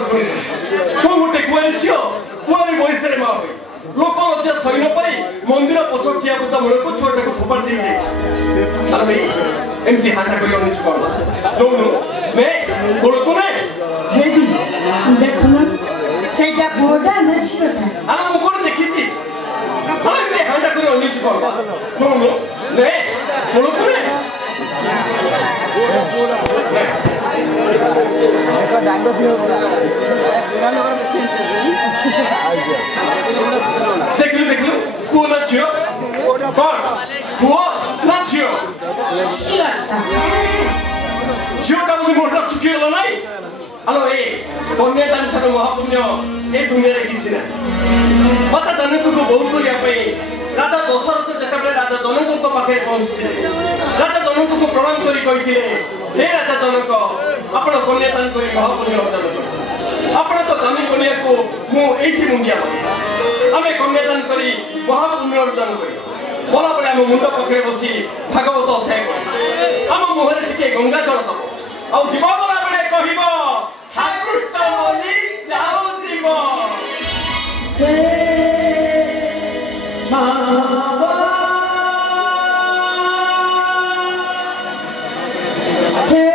को सुनी को गोटे कुआरी छियो कुआरी बयस रे मा होई लोक लज्जा सैन पाई मंदिर पछकिया बुदा मूल को छोटे को फोपाड़ दे जाय अरे भाई एमती हांडा करी अनु छु करला नो नो ने बोलो तो ने हेडी देखो ना सेटा बोडा न छियोटा आ मु कोन देखि छी अरे ने हांडा करी अनु छु करला नो नो ने बोलो तो ने देखलु देखलु को न छियो कोन को न छियो छियोटा मुझे मोटा सुखी होला नाही हेलो ए कन्या दान थारो महापुण्य ए दुनिया रे किछि ना माता जनक को बहुत करिया पई राजा दशरथ जेतबे राजा जनक को पाखे पहुंचते राजा जनक को प्रणाम करी कहिथिले हे राजा जनक आपण कन्या दान करी महापुण्य अर्जन कर आपण तो दानी कन्या को मु एठी मुंडिया आमे कन्या दान करी महापुण्य अर्जन करी बोला बळे हम मुंड पकरे बसी भागवत अध्याय कर हम मोहरे टिके गंगा जल दबो आ जीवा बोला बळे कहिबो हाकृष्ण बोली जाओ जीवो हे मावा हे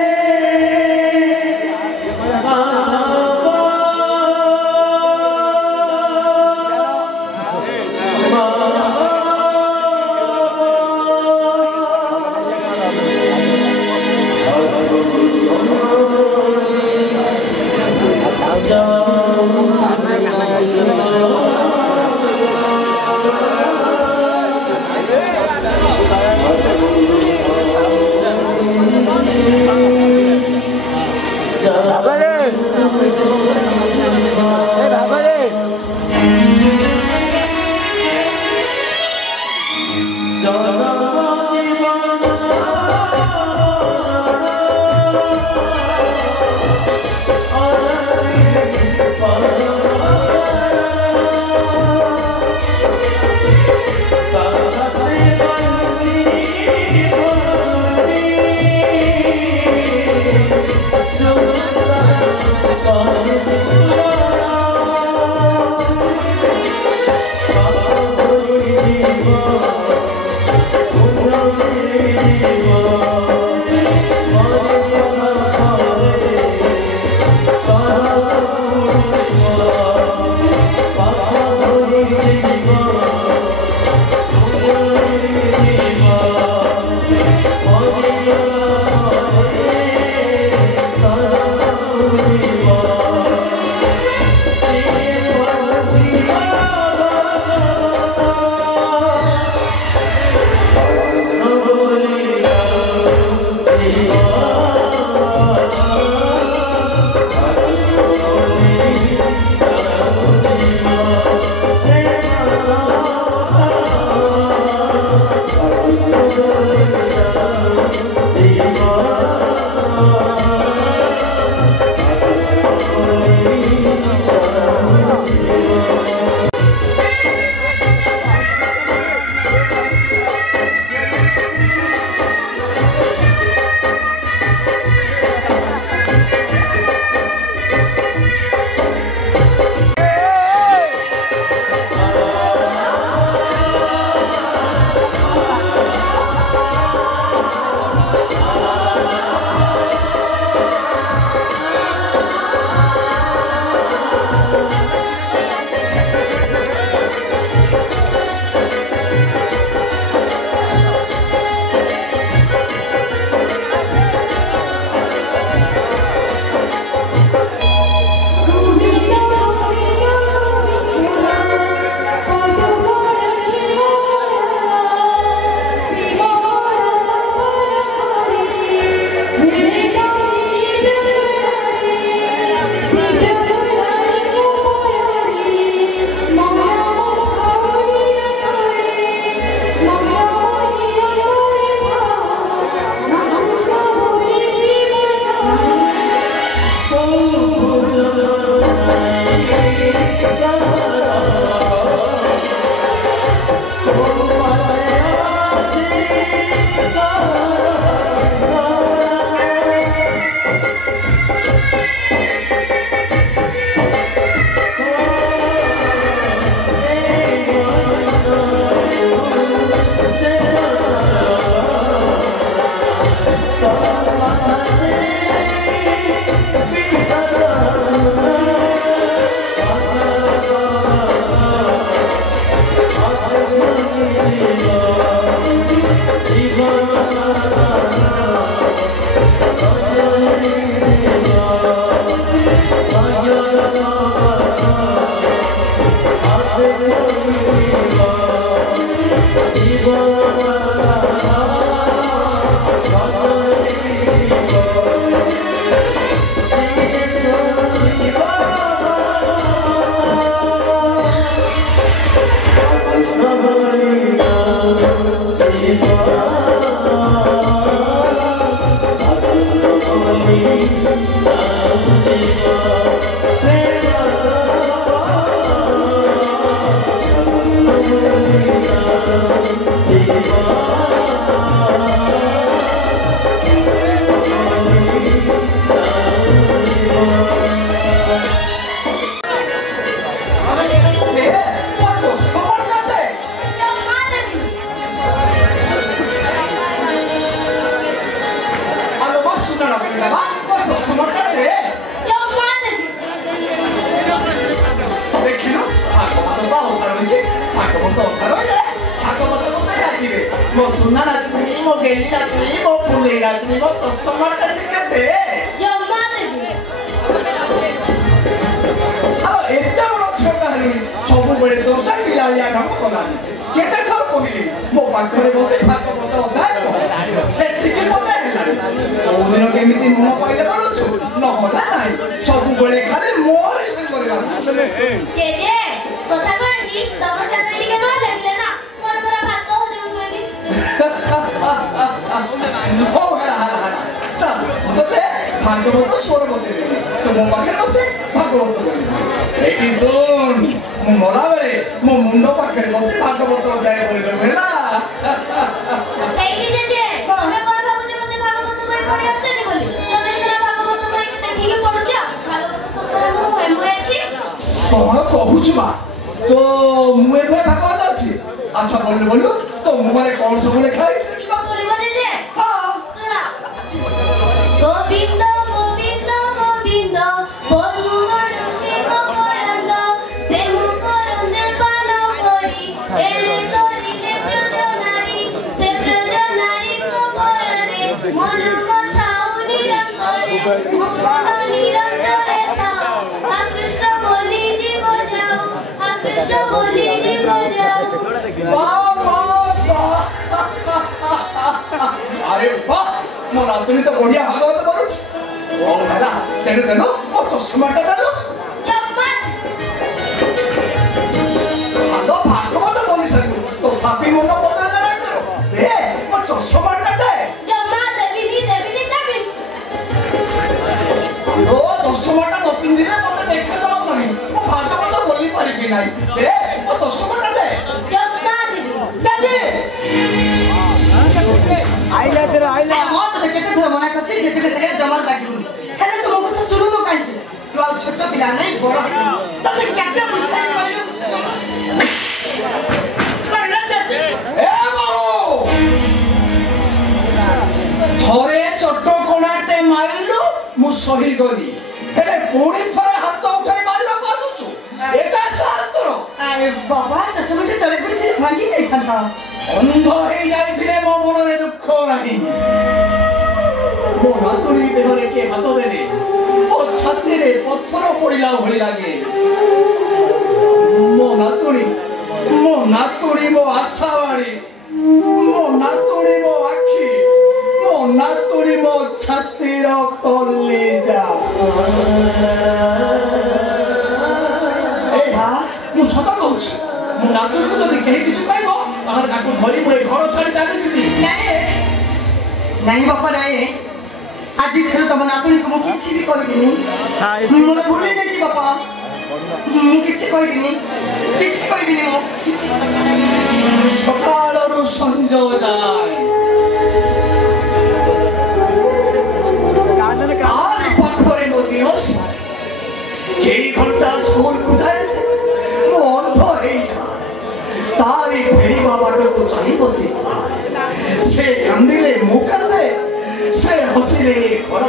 से हसिले घर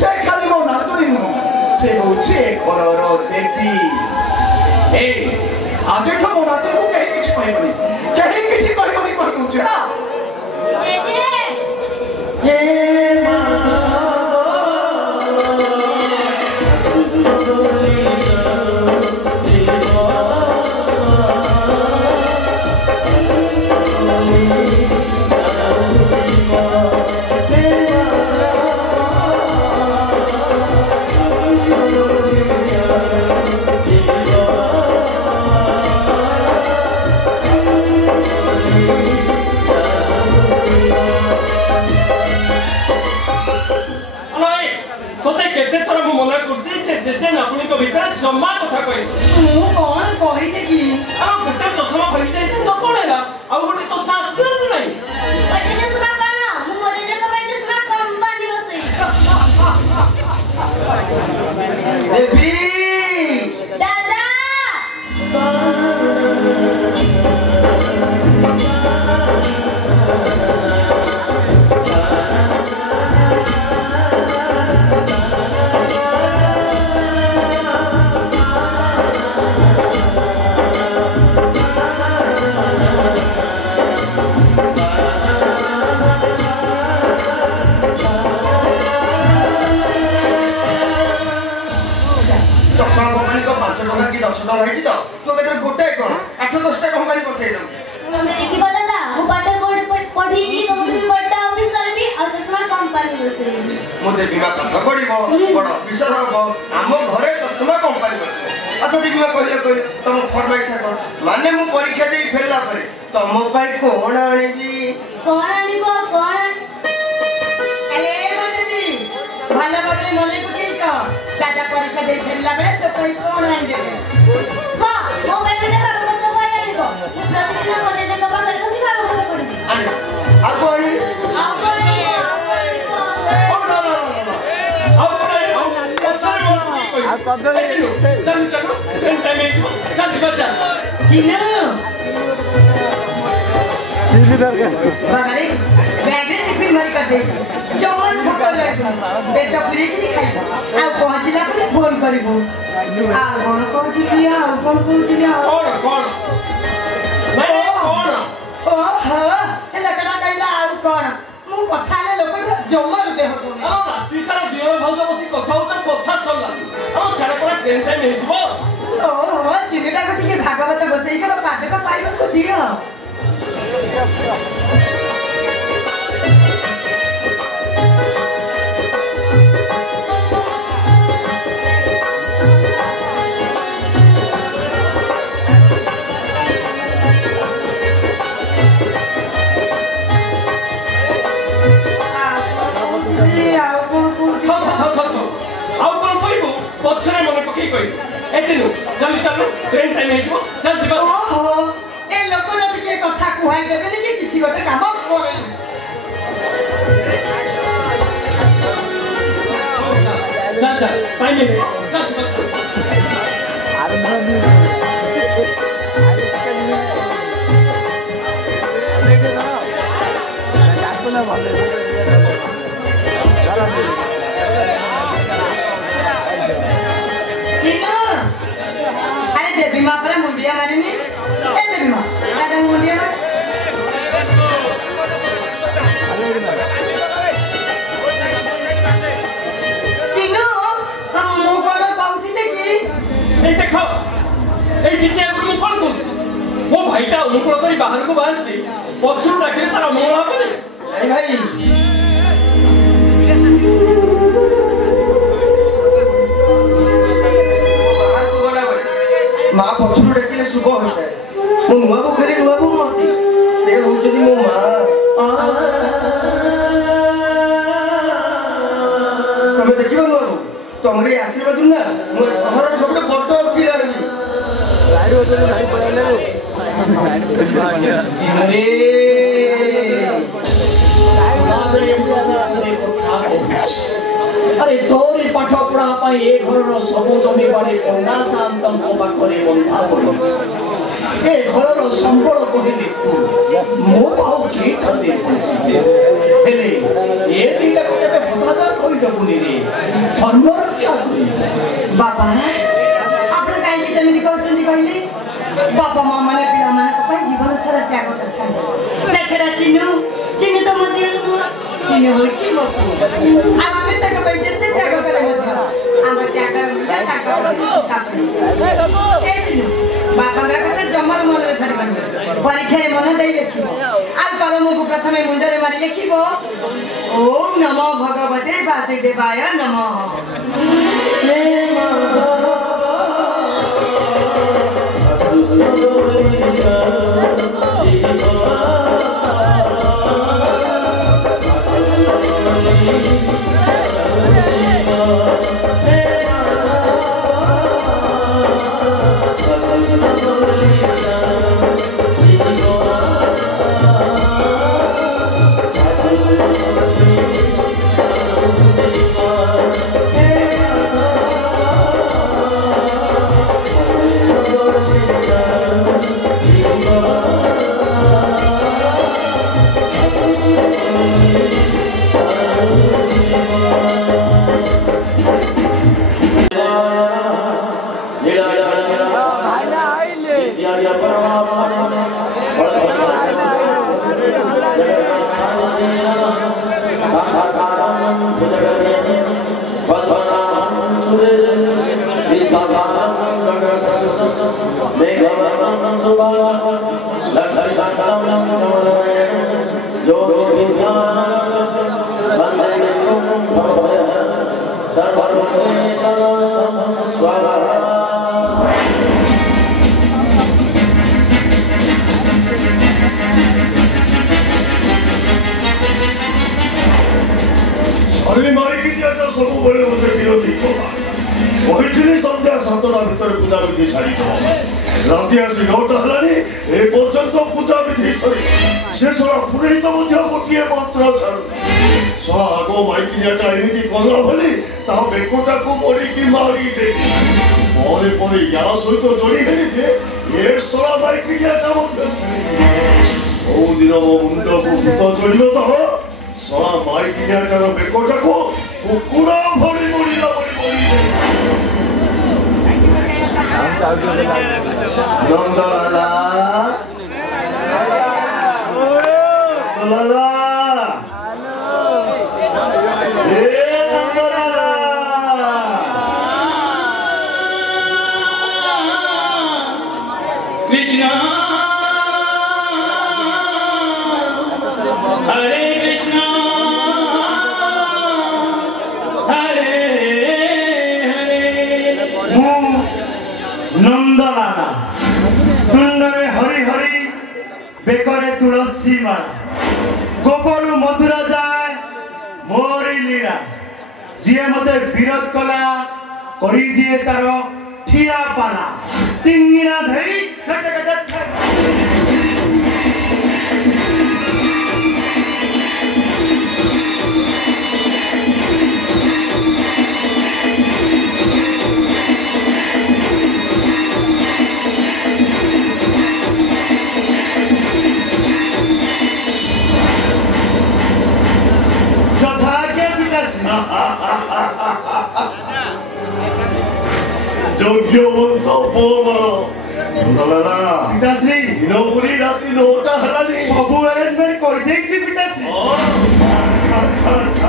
से खाली मो नातुनी नु से होचे घरर देवी ए आज ठो मो नातुनी को कहीं किछ कहबनी कह दूचे ना जेजे हे जेजे नातुनी को भीतर जम्मा कथा कहि मु कोन कहिले कि आ गोटे चश्मा भरि जाय न पड़ेला आ गोटे चश्मा आस्ते नहीं बटे चश्मा काना मु मोरे जगह पे चश्मा कंपनी बसे देवी दादा कि 10 टका है तो तो केतर गोटे कोन 8-10 टा कंपनी बसै दउ तमे देखि दादा मु पाठ पढी की तुम बड़ा ऑफिसर भी आ चश्मा कंपनी बसे मोते बीमा कथा पडिबो बड़ ऑफिसर हो हम घरे चश्मा कंपनी बसे अच्छा देखि मैं कहले तुम फरमाइश कर माने मु परीक्षा दे फेलला परे तुम पाई कोन आनिबी अरे मनबी भला बटे मने कुटी का दादा परीक्षा दे फेलला बे तो कोई कोन आन देबे हां मोबाइल में देखा तो कोई आनिबो प्रतिदिन मोरे जगह पर करके सिखा हो पड़ी अरे आ कोनी बैग टिफिन भरी कर दे जवन भूख लगे बेटा पूरी की खाई आ पहुंचला पर फोन करिबो आ कोन कहती दिया कोन कहती दिया कौन मैं कौन ओहो लकड़ा कइला आ कोन मु कथा ले लोक जमर दे हो आ राती सारा दियो भौज बसी कथा कथा चलला आ सारा पूरा टेंशन नहीं जीवो ओहो चिनिटा को ଟିକେ भागवत बसई कर पादे को पाइब को दियो पछरे मने पकई कहि एतिनु जल्दी चल ट्रेन टाइम हे जो चल जीवा ओहो ए लोक न ଟିକେ କଥା कुहाई देबे कि किछि गोटे काम करे चल टाइम हे चल देवी मां पर मुंडिया मारिनी ए देवी मां दादा मुंडिया मार तीनो मु बड़ कहउथिले कि ए देखो ए जितिया गुरु कोन को वो भाईटा अनुकूल करी बाहर को बाहर छी पछुर डाके तार मंगल हबे आई भाई माँ पछुर डाकिले शुभ होता है मो नुआ पोखरी नुआ बो मती से होचदी मो माँ तमे देखिबो नुआ बो तमरे आशीर्वाद ना मो शहर सबटे बड़ वकील आबी गाड़ी होचदी गाड़ी पड़ाले जिनरे लाबरे बुढ़ा देखो खा अरे तोरी पाठ पढ़ा पाई ए घर सब जमी बाड़ी पंडा शांतम को पाखरे बंधा पड़िछ ए घर संबल कहले तू मो बाऊ ठीक कर दे हेले ए दिटा ଧାଦର କରିଦେବୁନି ରେ ଧର୍ମ ରକ୍ଷା କରିବୁ बाबा आप कहीं सेमती कहते कहले बापा माँ मैंने पिला मान जीवन सारा त्याग करता छड़ा चिन्नु चिन्नु तो मत चिन्नु होची मो आमे तक जेते त्याग कले मत आम त्याग मिला त्याग ए चिन्नु बापा कथा जमर मन रे धरबन परीक्षा रे मन देई लिखिबो आ कलम को प्रथमे मुंड रे मारी लिखिबो ओम नमो भगवते वासुदेवाय नमः संध्या 7टा भीतर पूजा विधि छाड़ी राति आसी 9टा हलानी ए पर्यंत पूजा विधि सरी शेषरा पुरोहित मध्य गोटे मंत्र छाड़ू सला आगो माइकिनियाटा एमिति कला भली ता बेकोटा को मोड़ी की मारी दे परे परे या सहित जोड़ी हेली जे ए सला माइकिनियाटा मध्य छाड़ी ओ दिन मो मुंड को भूत जोड़िबो तो सला माइकिनियाटार बेकोटा को कुकुड़ा भरी मोड़ीला मोड़ी दे नंदलाला नंदलाला ए नंदलाला कृष्णा हरे कृष्णा हरे हरे नंदलाला तुंडरे हरि हरि बेकरे तुलसी माला गोपरु मथुरा जाए मोरी लीला जिए मते विरोध कला करी दिए तार ठिया पाला टिंगिना धई যোগ্যবন্ত পোমর নন্দলালা পিতাশ্রী দিনপুরি রাতি 9টা হলানি सबु अरेंजमेंट कर देखছি পিতাশ্রী আচ্ছা আচ্ছা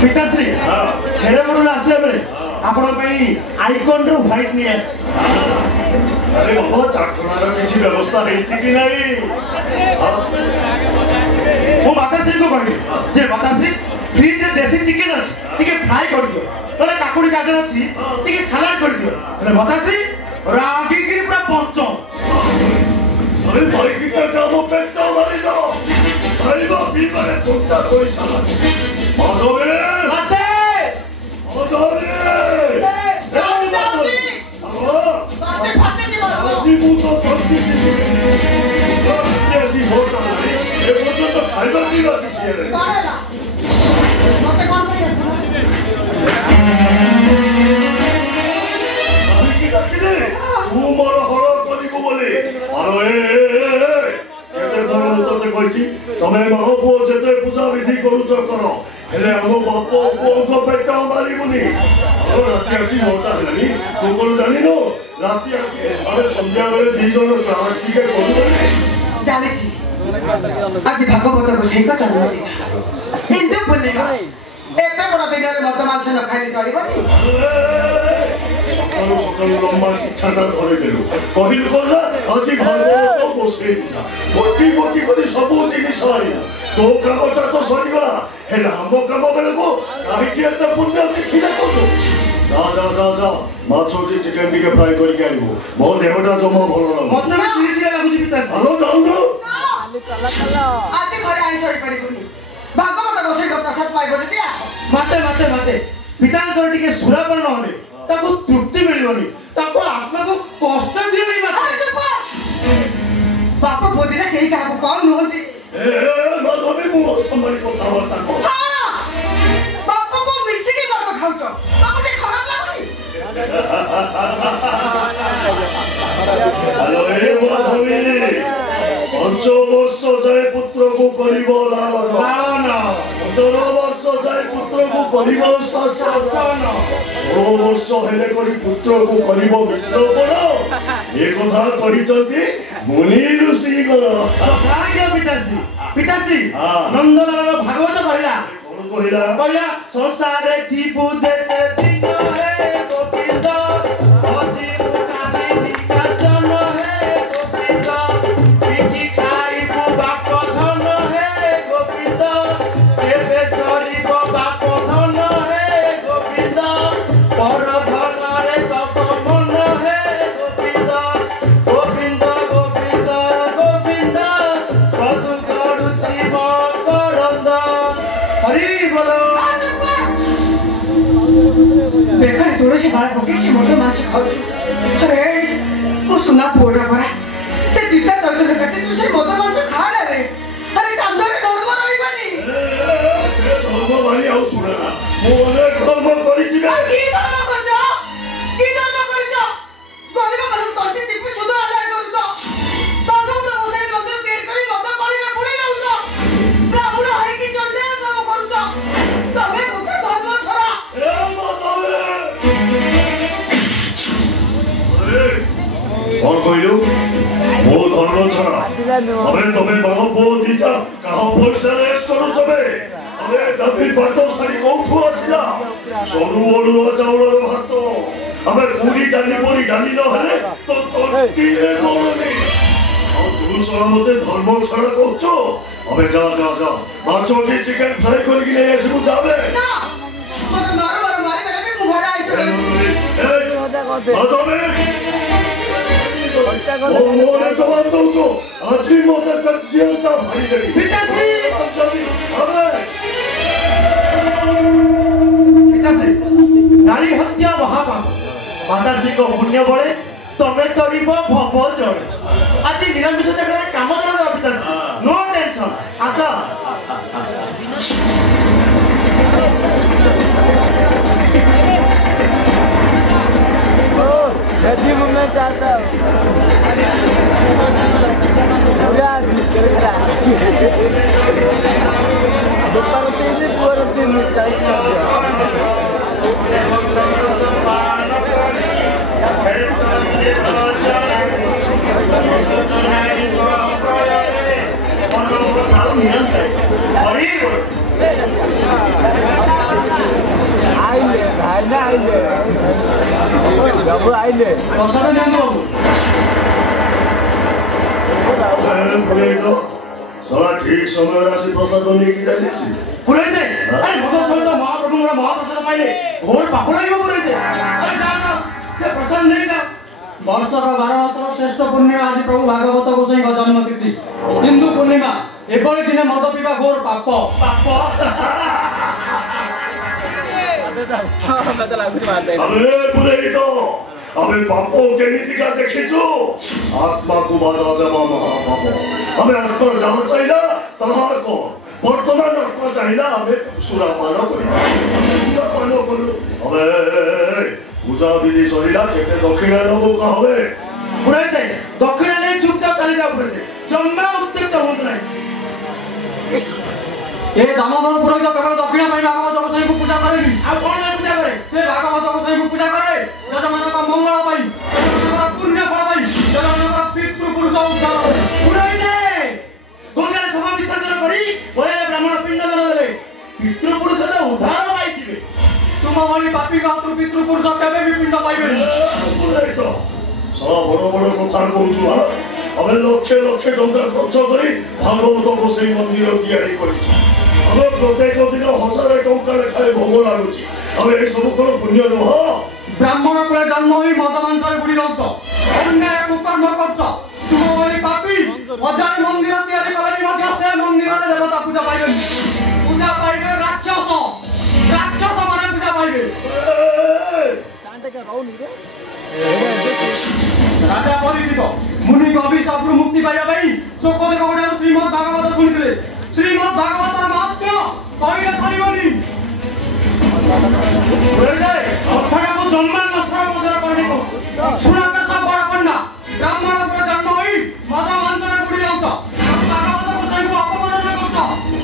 পিতাশ্রী সেরেমনি আসলে বেলে আপনার আইকন রু হোয়াইট নিয়ে আস আরে বাবা চাটনার কিছু ব্যবস্থা হয়েছে কি নাই वो माताश्री को कहबी जे माताश्री फ्रिज रे देसी चिकन अछि टिके फ्राई कर दियो तले काकुड़ी गाजर अछि टिके सलाड कर दियो तले माताश्री रागी गिरी पूरा पंचम সরে ভাই কি কাম পেটটা মারি দাও খাইবা পিবারে কোনটা কই সালা মাধবে মাতে মাধবে साथे फाटे दिबो জীবু তো ধরতি দেশি ভোটা নাই এ পর্যন্ত খাইবা পিবা কিছু রে करेला मते कोन करिया আমি কি ডাকিলে তু মোর হল করিব বলে କେତେ ଥର ମୁଁ ତତେ କହିଛି ତମେ ମା ପୁଅ ଯେତେ ପୂଜା ବିଧି କରୁଛ କର ହେଲେ ଆମ ବାପ ପୁଅଙ୍କ ପେଟ ମାରିବୁନି। ଆଉ ରାତି ଆସି 9ଟା ହେଲାଣି ତୁ କଣ ଜାଣିନୁ ରାତି ଆସି ଆମେ ସନ୍ଧ୍ୟାବେଳେ 2 ଜଣ କ୍ଲାସ୍ ଟିକେ କରୁଛନ୍ତି। ଜାଣିଛି ଆଜି ଭାଗବତ ଗୋସାଇଙ୍କ ଜନ୍ମଦିନ ହିନ୍ଦୁ ପୂର୍ଣ୍ଣିମା ଏତେ ବଡ଼ ଦିନରେ ମଦ ମାଂସ ନ ଖାଇଲେ ଚଳିବନି। ସକାଳୁ ସକାଳୁ ଲମ୍ବା ଚିଠାଟା ଧରିଦେଲୁ କହିଲୁ କଣ ନା ଆଜି ଭାଗବତ ଗୋସାଇ ପୂଜା ଗୋଟି ଗୋଟି କରି ସବୁ ଜିନିଷ ଆଣିଲା ତୋ କାମଟା ତ ସରିଗଲା ହେଲେ ଆମ କାମ ବେଳକୁ କାହିଁକି ଏତେ ପୁଣ୍ୟ ଦେଖି ଦେଖୁଛୁ? ଯା ଯା ଯା ଯା ମାଛ କି ଚିକେନ ଟିକେ ଫ୍ରାଏ କରିକି ଆଣିବୁ ମୋ ଦେହଟା ଜମା ଭଲ ଲାଗୁନି। ମତେ ସିରିୟସ୍ ଲାଗୁଛି ପିତାଶ୍ରୀ। ହାଲୋ ଯାଉନୁ ଆଜି ଘରେ ଆଇଁଷ ହେଇପାରିବନି ଭାଗବତ ଗୋସାଇଙ୍କ ପ୍ରସାଦ ପାଇବ ଯଦି ଆସ। ମତେ ପିତାଙ୍କର ଟିକେ ସୁରାପାନ ନହେଲେ ତାକୁ ତୃପ୍ତି ମିଳିବନି ତାକୁ ଆତ୍ମାକୁ କଷ୍ଟ ଦିଅନି ବାପ ପୁଅ ଦିଟା କେହି କାହାକୁ କମ୍ ନୁହନ୍ତି। ମାଧବୀ ମୁଁ ଅସମ୍ଭାଳି କଥାବାର୍ତ୍ତା କର ବାପ ପୁଅ ମିଶିକି ମଦ ଖାଉଛ ତମକୁ ଟିକେ ଖରାପ ଲାଗୁନି? ହାଲୋ ମାଧବୀ 5 ବର୍ଷ ଯାଏ ପୁତ୍ରକୁ କରିବ ଲାଳନ 15 ବର୍ଷ ଯାଏ ପୁତ୍ରକୁ କରିବ ଶାସନ 16 ବର୍ଷ ହେଲେ କରି ପୁତ୍ରକୁ କରିବ ମିତ୍ରପଣ ଏ କଥା କହିଛନ୍ତି ମୁନି ଋଷିଗଣ। ପିତାଶ୍ରୀ ନନ୍ଦଲାଲ ଭାଗବତ କହିଲା କଣ କହିଲା? କହିଲା ସଂସାରେ ଥିବୁ ଯେତେ ଦିନ ହେ ଗୋବିନ୍ଦ ଅଜିବୁ କାହିଁକି କାଚନ ହେ ଗୋବିନ୍ଦ ପିଠି ଖାଇବୁ ବାପ ଧନ ହେ ଗୋବିନ୍ଦ କେବେ ସରିବ ବାପ ଧନ ହେ ଗୋବିନ୍ଦ ପର ଧନରେ ତପ ମନ ହେ ଗୋବିନ୍ଦ ଗୋବିନ୍ଦ ଗୋବିନ୍ଦ ଗୋବିନ୍ଦ ପଦୁ ଗଡୁଛି ମକରନ୍ଦ ହରି ବୋଲ। ବେକାରୀ ତୁଳସୀ ମାଳ ପକେଇ ସେ ମଦ ମାଂସ ଖାଉଛୁ। ଆରେ ମୋ ସୁନା ପୁଅଟା ପରା ସେ ଚିତା ଚୈତନ୍ୟ କାଟିଛୁ ସେ ମଦ ମାଂସ ଖାଆନା ରେ। ଆରେ କାନ୍ଦରେ ଧର୍ମ ରହିବନି। ସେ ଧର୍ମ ଭାଳି ଆଉ ଶୁଣେ ନା ମୁଁ ଅନେକ ଧର୍ମ କରିଛି ବେ। କି ଧର୍ମ କରୁଛ? କି ଧର୍ମ କରୁଛ? ଗରିବ ମାନଙ୍କୁ ତଣ୍ଟି ଚିପି ସୁଧ ଆଦାୟ କରୁଛ। ଭାଗବତ ଗୋସାଇ ମନ୍ଦିର ତିଆରି କରି ମଦ ପାଣିରେ ବୁଡେଇ ଦଉଛ। ବ୍ରାହ୍ମଣ ହେଇକି ଅନ୍ୟାୟ କାମ କରୁଛ। ତମେ ଗୋଟେ ଧର୍ମ ଛଡା। କଣ କହିଲୁ ମୋ ଧର୍ମ ଛଡା ଆମେ ତମେ ବାହ ପୁଅ ଦିଟା କାହା ପଇସାରେ ଏସ୍ କରୁଛ ବେ? ଆମେ ଦାଦି ପାଟ ଶାଢୀ କୋଉଠୁ ଆସିଲା? ସରୁ ଅଡୁଆ ଚାଉଳର ଭାତ ଆମେ ପୁରୀ ଡାଲି ପରି ଡାଲି ନହେଲେ ତ ତଣ୍ଟିରେ ଗଳୁନି। ଆଉ ତୁ ଶଳା ମତେ ଧର୍ମ ଛଡା କହୁଛୁ? ଆମେ ଯା ମାଛ କି ଚିକେନ ଫ୍ରାଏ କରିକି ନେଇ ଆସିବୁ ଯାବେ। ନା ମତେ ବାରବାର ମାରିଦେଲେ ବି ମୁଁ ଘରେ ଆଇଁଷ ଖାଇବି। ମାଧବୀ ମୋରେ ଜବାବ ଦଉଛୁ ଆଜି ମତେ ଜିଅନ୍ତା ଭାଇ ଦେବି। ପିତାଶ୍ରୀ ନାରୀ ହତ୍ୟା ମହାପାପ ମାତାଶ୍ରୀଙ୍କ ପୁଣ୍ୟ ବଳେ ତମେ କରିବ ଭବ ଜଳେ। ଆଜି ନିରାମିଷ ଜାଗାରେ କାମ ଜଣା ପିତାଶ୍ରୀ नो टेंशन आस। मैं चाहता हूँ आइले प्रसाद बाबू साला ठीक समय आसी प्रसाद नहीं जानी पुराई जाए। अरे मद सहित महाप्रभु महाप्रसाद पाइले घोर पाप लगे पुराई जाए। अरे जाओ से प्रसाद नहीं जा। वर्षर 12 मासर श्रेष्ठ पूर्णिमा आज प्रभु भागवत गोसाई जन्म तिथि हिंदू पूर्णिमा एभଳି दिने मद पीवा घोर पाप अबे पुराई तो अबे पापों के नीतिका देखिचो आत्मा को बाधा देवा महापाप हमें आत्मा जहाँ चाहिए तहाँ को वर्तमान आत्मा चाहिए हमें सुरापान करी सुरापान करू अबे पूजा विधि सरिला केते दक्षिणा नबो कहबे पुराई जाए दक्षिणा नहीं चुपचाप चली जाओ। जम्मा उत्तेजित होत नाही ए दामोदर पुरोहित केवल दक्षिण पाई भागवत गोसाई को पूजा करेनी आ कोण पूजा करे से भागवत गोसाई को पूजा करे जजमान का मंगल पाई जजमान का पुण्य फल पाई जजमान का पितृ पुरुष उद्धार पुरोहित गंगा सभा विसर्जन करी बळे ब्राह्मण पिंड दान देले पितृ पुरुष तो उद्धार पाइथिबे तुम वाली पापी का पितृ पुरुष केबे भी पिंड पाइबे पुरोहित सारा बड़ बड़ कथा कहूछु अबे लक्षे लक्षे टंका खर्च करी भागवत गोसाई मंदिर तैयारी करिछि अबे प्रत्येक दिन 1000 टंका लेखाए भोग लागुछि अबे ए सब कोन पुण्य नुह ब्राह्मण कुल जन्म होई मद मांसरे बुड़ी रहछ अन्याय कुकर्म करछ तुम वाली पापी हजार मंदिर तैयारी करली मध्य से मंदिर रे देवता पूजा पाइबे राक्षस राक्षस माने पूजा पाइबे राजा परिचित मुनि अभिशाप मुक्ति पाइबा भाई शोकद कवटार श्रीमद् भागवत सुनिथिले श्रीमद् भागवतर महात्म्य कहिले सरिबनी पुरोहित अर्थाटा को जन्मा नसरा उपचार करनी को सुनाकर सब बड़ कन्या ब्राह्मण को जन्म होई मद मांसरे बुड़ी रहछ भागवत गोसाई को अपमान करछ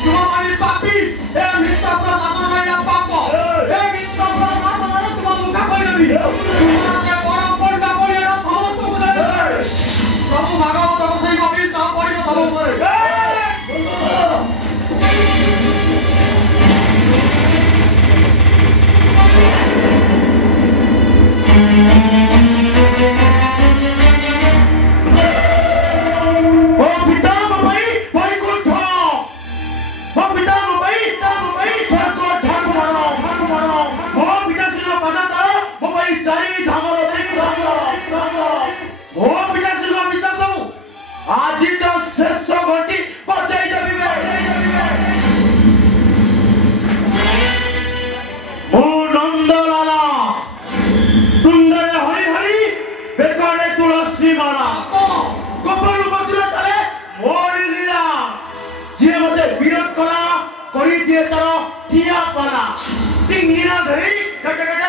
तुम वाली पापी ए मित्र प्रशासन में पाप ए मित्र प्रशासन में तुम मुख कइलबी तुम से बड़ कोंडा बोलिया समस्त बुझे सब भागवत गोसाई को भी सब पड़ी सब करे আজি তো শেষ ঘটি বজাই যাবি ও নন্দলালা তুন্দরে হরি হরি বেকরে তুলসী মালা গোপাল মন্দির চলে মোরি লীলা যে মতে বিরোধ করা করি দিয়ে তার ঠিয়া পালা টিঙ্গিনা ধরি কাটা কাটা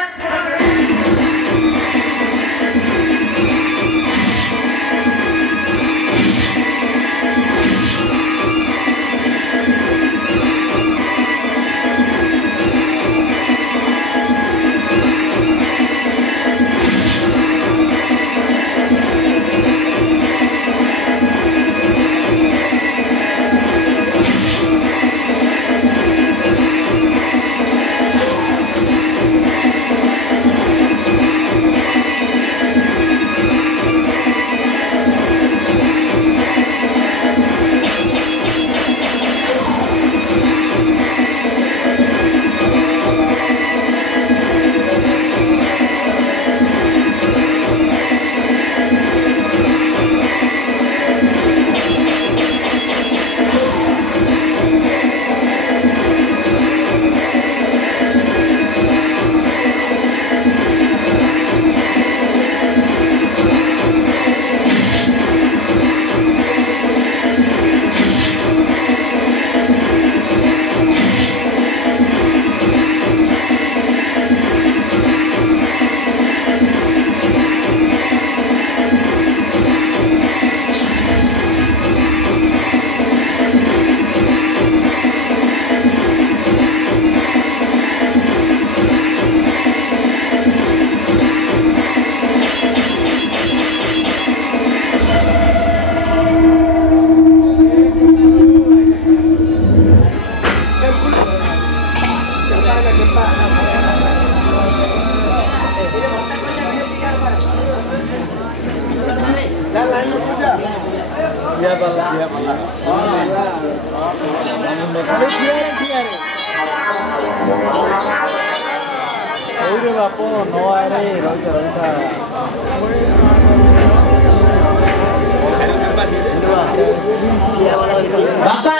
बापा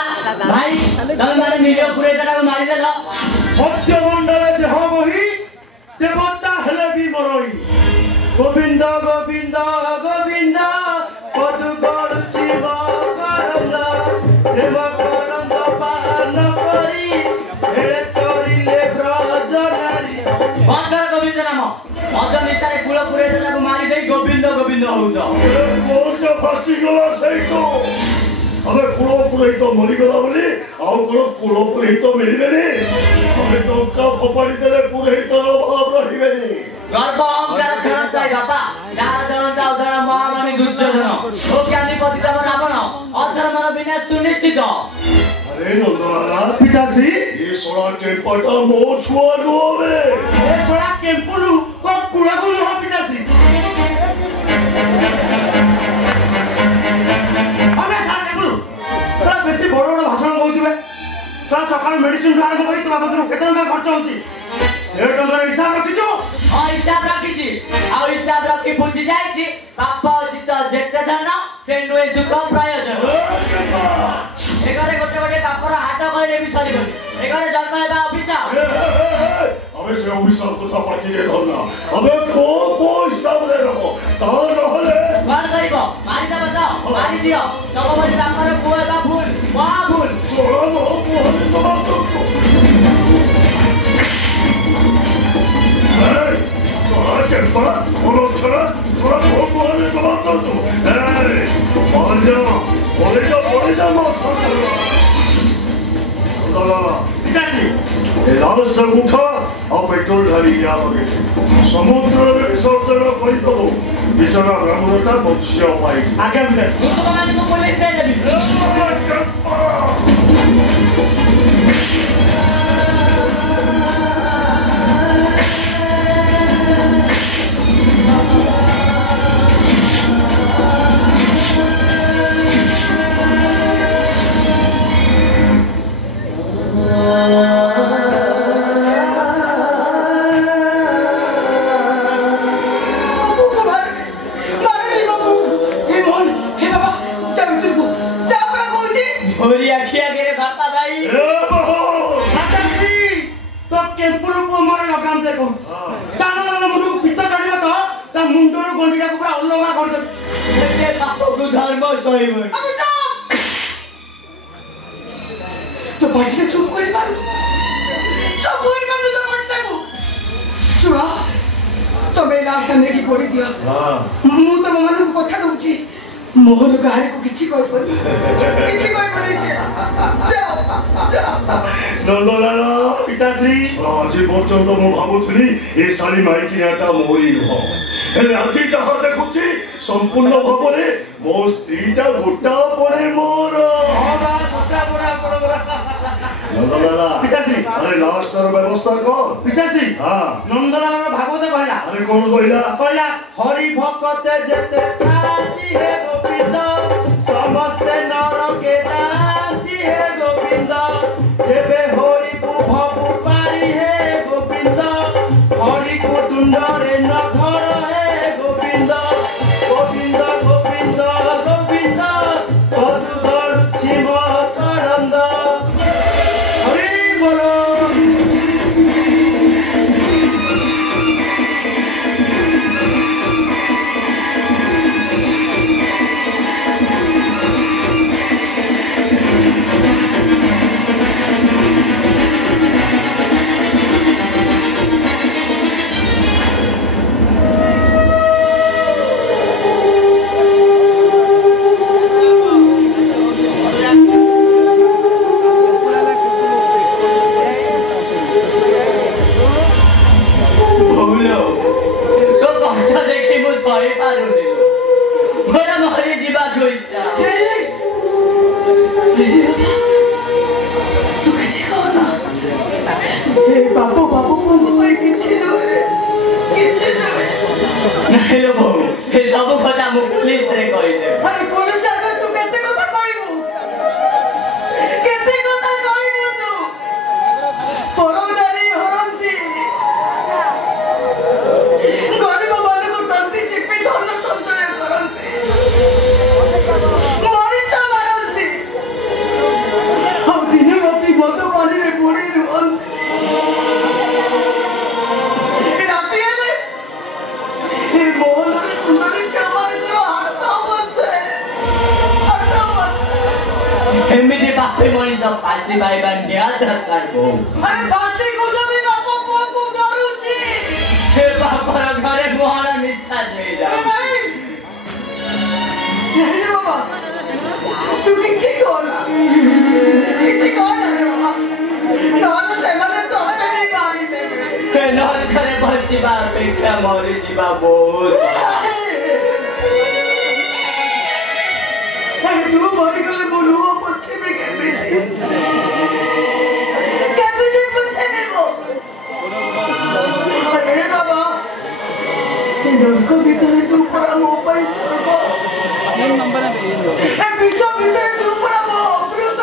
भाई तमे माने नीलियो पुरेटा को मारी देलो सत्य मंडले देह बही देवता हेले भी मरई गोविंद गोविंद गोविंद पदु करछि बाबा देव करंद पालन करी हेले करिले ब्रजनारी बाकर गोविंद नाम अज निसारे कुल पुरेटा को मारी देई गोविंद गोविंद होउछ कोन तो फसी गला सही तो अबे कुलो पुरोहित मरीगला बोली आउ कोन कुलो पुरोहित मिलिबेनी अबे टंका फपाड़ी देले पुरोहितर अभाव रहिबेनी গল্প অহংকার ক্ষণস্থায়ী বাপা যারা জনতা উদাহরণ মহামানী দুর্যোধন ওকে আমি পতিতাম রাবণ অধর্মর বিনাশ সুনিশ্চিত अरे नंदलाला पिताश्री ये सोड़ा के पटा मो छुआ गोवे ए सोड़ा केम्पुलु को कुळाकुळु हो पिताश्री अबे सारा केम्पुलु तोरा बेसी बड़ बड़ भाषण कहउछबे सारा सकाळ मेडिसिन आरंभ करी तुमा बदरु केते टका खर्च होउची से टंकार हिसाब रखिছো हिसाब रखिছি ଆଉ ହିସାବ ରଖି ବୁଝି ଯାଇଛି ବାପ ଅଜିତ ଯେତେ ଧନ ସେ ନୁହେଁ ସୁଖ ପ୍ରୟୋଜନ ଏଗାରେ ଗୋଟେ ଗୋଟେ ବାପର ହାତ କହିଲେ ବି ସରିବନି ଏଗାରେ ଜନ୍ମ ହେବା ଅଭିଶାପ अबे से अभिशाप कथा पाटी रे धरना अबे को हिसाब रे रखो ता रहले କଣ କରିବ ମାରିଦବ ତ ମାରି ଦିଅ ତମ ଭଳି ବାପର ପୁଅ ହେବା ଭୁଲ ମହା ଭୁଲ सोड़ा नो कोहनी जवाब दो सोड़ा के पा बोलो छड़ा सोड़ा कोहनी जवाब दो ए मान जा बोले जा मा नंदलाला पिताश्री ए लाश से उठा और पेट्रोल ढाली गया लगे समुद्र में विसर्जन कर दो बिचारा ब्राह्मणटा बच्चिया पाई आज्ञा पिताश्री ମୁଁ ତମମାନଙ୍କୁ ପୋଲିସ ଦେବି भोरी आखी आगे बापा भाई ए बहो पिताश्री तो केम्पुलु को मोर लगाम दे कहउछ तानो मुंडु पित्त चढ़ियो तो ता मुंडरो गंडीटा को पूरा अलगा कर दे ଏତେ ବାପକୁ ଧର୍ମ ସହିବନି अब चुप तो पार्टी से चुप कर मारू चुप कर मारू तो पट्टा को सुना तो बे लास्ट ने की पड़ी दिया हां मु तो मन को कथा दउची मोहन गारे को किछि कोइ पड़ी से नंदलाला पिताश्री आज पर्यंत मु भाबुथली ए साली माइकिनाटा मोरी हो हेले आज जहा देखुची संपूर्ण भाबरे मो स्त्रीटा गोटा पड़े मोर होगा गोटा बड़ा बड़ा नंदलाला पिताश्री अरे लास्ट कर व्यवस्था कर पिताश्री हां नंदलाल भागवत कहला अरे कौन कहला कहला हरि भक्त जेते कांची हे गोविंद समस्त नर के कांची हे गोविंद जेबे होई भव पारी हे गोविंद हरि को तुंडरे न धर हे गोविंद गोविंद गोविंद गोविंद पदु गड़ुछि मकरंद हरि बोलो ଭଉଲୋ ତୋ କଷ୍ଟ ଦେଖି ମୁଁ ସହି ପାରୁନି ମୋର ମରି ଯିବାକୁ ଇଚ୍ଛା तू किछि कहना ए बाबू को कोई किछि नरे ନାଇଁ ଲୋ ବୋଉ ଏ ସବୁ କଥା ମୁଁ ପୁଲିସରେ କହିଦେବି अरे पुलिस आगर तू केते कथा कहबू तू परोदारी हरंती गरीब मान को तंती चिपी धन संचय करंती मरीच मारंती और दिन राति बद पानी रे बुड़ी रुहंती राति हेले ए मोहन रे सुंदरी चमारी तोर हाथ बसे ଏମିତି ବାପେ ମଣିଷ ଫାଶୀ ପାଇବା ନିହାତି ଦରକାର ବୋଉ अरे बासी को जब भी बापा पुआ को डरुची ସେ ବାପର ଘରେ ମୁହଁର ନିଶ୍ୱାସ ହେଇଯାଉ नहीं नहीं बाबा तू किसी को बचिबा अपेक्षा मरी जीवा बहुत तू मरी गले बोलू पछे में केमिति पछे में वो अरे बाबा ये नरक भीतर तू परा मो पाई स्वर्ग ए विश्व भीतर तू परा मो अमृत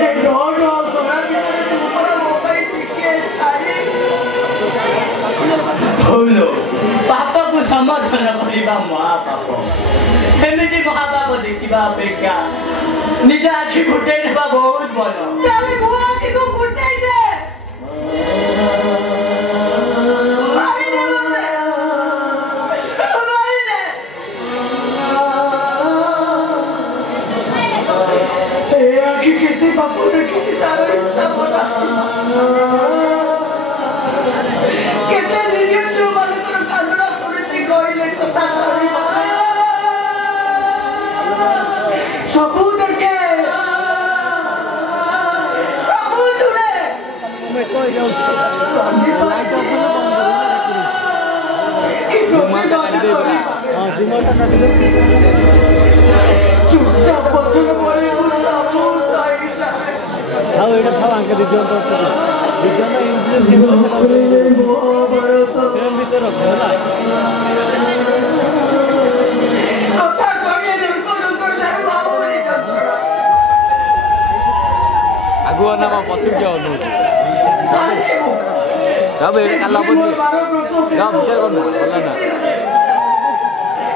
ए डोड सोना भीतर तू परा मो पाई टिके छाई बोलो पाप को समाधान करिबा महापाप एमिति महापाप देखिबा अपेक्षा निज आखि फुटाई देबा बहुत भल ताले मो आखि को फुटाई दे मारी दे बोले मारी दे ए आखि केते बापू देखि तार हिसाब बना केते निजे जो माने तोर कांदड़ा सुनिछि कइले कथा सरी सबू देखे सबू सुने चुपचाप पत्थर पड़े वो सबू सही जाए महाभारत कथा कहिए देखो जो ठारू आउरी कथा आगुआ ना पति के ताजेबो अब ए काला बनी जा विचार करना होला ना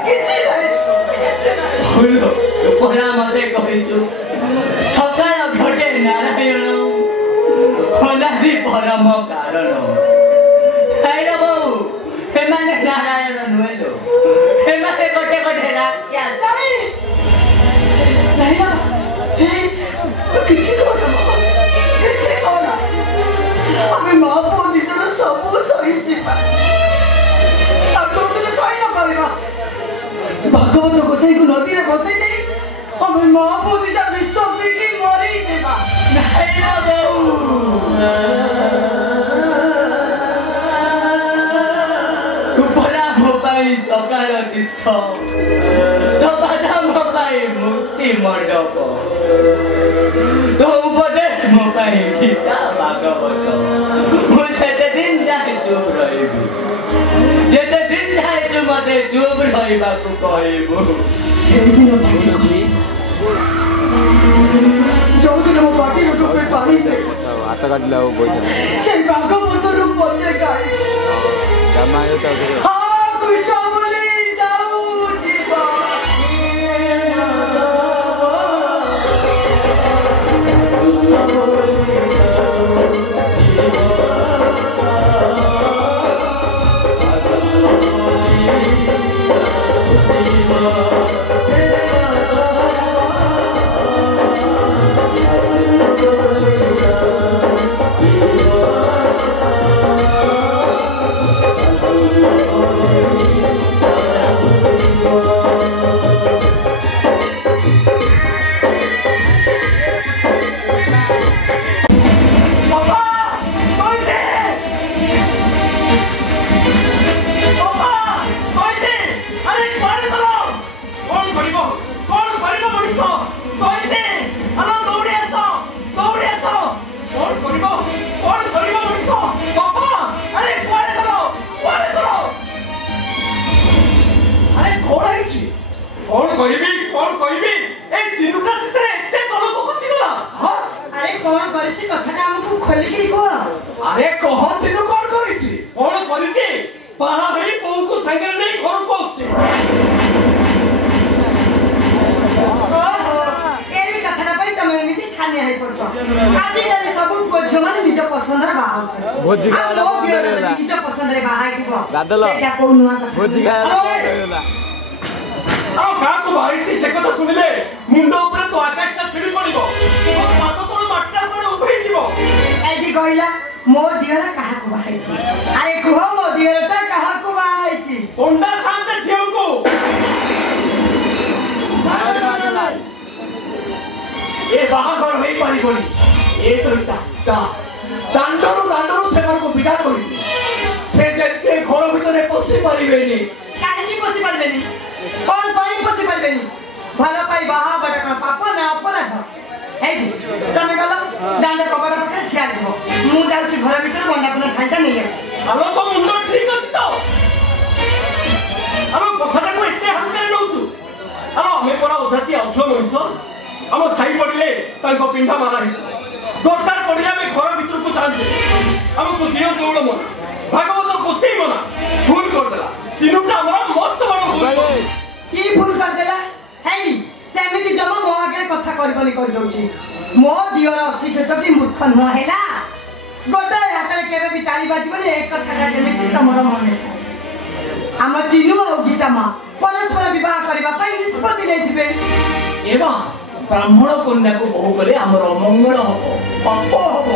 किछि नाही बोलो परा मते कहिछु सकाळ घटे नारायण होलादी परम कारण हैलो बहु हेमाने नारायण नुएलो हेमाने कोटे कोटे राख्या नहीं नहीं ना तो किसी को ना किसी को ना हमें माँ को दिजों सब सही चीज़ अब तो तेरे सही ना पड़ेगा भगवान तो कुछ ही को नदी ने बसे नहीं हमें माँ को दिजा विश्व की मरी चीज़ हैलो बहु कुपरा मोबाई सकाळ तीर्थ दबादा मोबाई मुक्ति मंडप तो उपदेश मोबाई गीता भागवत मु सेते दिन जाए चुप रहिबी जेते दिन जाए चु मते चुप रहिबा को कहइबो सेदिन पार्टी करी जो दिन वो पार्टी रो पे पानी दे हाथ काटला हो बोइता से भागवत रो पते गाई जमायो त हाँ कृष्ण बोले जाऊ जीवा अरे कह चिनु कौन करिछि कौन करिछि बाहा भाई बहू को संगे नहीं घर को आछे ओहो एरी कथाटा पई तमे एमिति छाने है पड़छ आज काली सब पुझ माने निज पसंद रे बाहा होछ भोजी आ लो गेर निज पसंद रे बाहा किबो दादलो सेटा को नुआ कथा भोजी का आ का को भाई से कथा सुनिले मुंडो ऊपर तो आकाशटा छिड़ी पड़िबो पाद तळ माटटा पर उभई जीवो एदी कहिला मो दिहरा काहा को बाहाइछि अरे कुह मो दिहराटा काहा को बाहाइछि कोंडा शांत झियो को ए बाहागर होई परिबोनी ए चोइता जा दांडरो दांडरो सेमान को विदा करी ପଶି ପାରିବେନି। କାହିଁକି ପଶି ପାରିବେନି? କଣ ପାଇଁ ପଶି ପାରିବେନି? ଭଲ ପାଇ ବାହା ହବାଟା କଣ ପାପ ନା ଅପରାଧ? ହେଇଠି ତମେ ଗଲ ଦାଣ୍ଡ କବାଟ ପାଖରେ ଠିଆ ଯିବ, ମୁଁ ଯାଉଛି ଘର ଭିତରେ ଗଣ୍ଡାପନା ଥାଳିଟା ନେଇ ଆସିବି। ଆଲୋ ତ ମୁଣ୍ଡ ଠିକ ଅଛି ତ? ଆଲୋ କଥାଟାକୁ ଏତେ ହାଲକାରେ ନଉଛୁ? ଆଲୋ ଆମେ ପରା ଅଜାତି ଅଛୁଆ ମଣିଷ, ଆମ ଛାଇ ପଡ଼ିଲେ ତାଙ୍କ ପିଣ୍ଡା ମାରା ହେଇଛି, ଦରକାର ପଡ଼ିଲେ ଆମେ ଘର ଭିତରକୁ ଚାଲୁଛୁ, ଆମକୁ ଦିଅ ଦେଉଳ ମନା, ଭାଗବତ ଗୋଷେଇ ମନା, ଭୁଲ କରିଦେଲା ଚିହ୍ନୁଟା ଆମର ମସ୍ତ ବଡ଼ ଭୁଲ। କି ଭୁଲ କରିଦେଲା? ହେଇ ସେମିତି ଜମା ମୋ ଆଗରେ କଥା କରିବନି କହିଦଉଛି। ମୋ ଦିଅର ଅଶିକ୍ଷିତ କି ମୂର୍ଖ ନୁହଁ ହେଲା, ଗୋଟାଏ ହାତରେ କେବେ ବି ତାଳି ବାଜିବନି, ଏ କଥାଟା କେମିତି ତମର ମନେ ଥାଏ। ଆମ ଚିନୁ ଆଉ ଗୀତା ମା ପରସ୍ପର ବିବାହ କରିବା ପାଇଁ ନିଷ୍ପତ୍ତି ନେଇଥିବେ ଏବଂ ବ୍ରାହ୍ମଣ କନ୍ୟାକୁ ବୋହୁ କଲେ ଆମର ଅମଙ୍ଗଳ ହବ, ପାପ ହବ।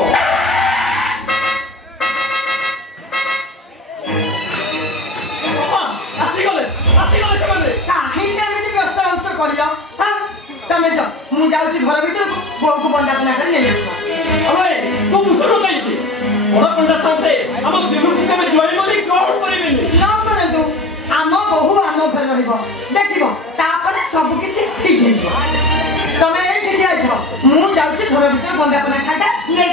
କାହିଁକି ଏମିତି ବ୍ୟସ୍ତ ହଉଛ କରିଲ? ତମେ ଯାଅ, ମୁଁ ଯାଉଛି ଘର ଭିତରକୁ ବୋଉକୁ ବନ୍ଦାପନା କରି ନେଇ ଆସିବ। ତୁ ବୁଝୁନୁ କାହିଁକି? ବଡ଼ ପଣ୍ଡା ସାମତେ ଆମ ଚିନୁକୁ କେବେ ଜୁଆଇ ବୋଲି ଗ୍ରହଣ କରିବେନି। ନ କରନ୍ତୁ, ଆମ ବୋହୁ ଆମ ଘରେ ରହିବ, ଦେଖିବ ତାପରେ ସବୁ କିଛି ଠିକ ହେଇଯିବ। ତମେ ଏଇଠି ଠିଆ ହେଇଥିବ, ମୁଁ ଯାଉଛି ଘର ଭିତରେ ବନ୍ଦାପନା ଖାଟା ନେଇ।